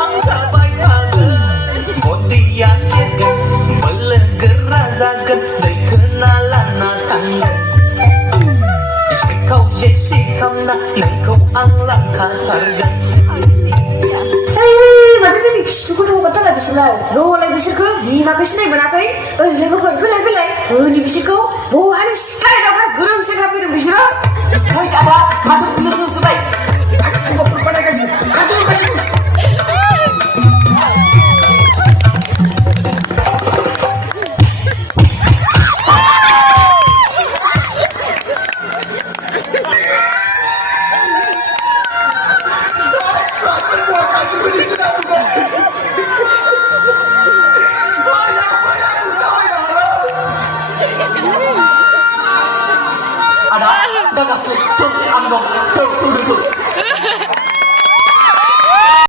आं जाबाय थागोन मदिया एरगोन बोलो गोरा जागोन दैखोना लाना थांगोन जेखौ जेसि खामना नोंखौ आं लांखाथारगोन माथो जोंनि खिथुखौनो हगारथारला बिसोरलाय र'लाय बिसोरखौ बिमाखौ सिनाय मोनाखै ओइ लोगोफोर फैलाय फैलाय ओनि बिसोरखौ बहानि सिखाय दाबा गोरों सेंग्रा फैदों बिसोरो ओइ आदा माथो बुंनो सोबाय खबरफोर बानायगासिनो खारदो गासिबो ada nggak tuh ang dong tuh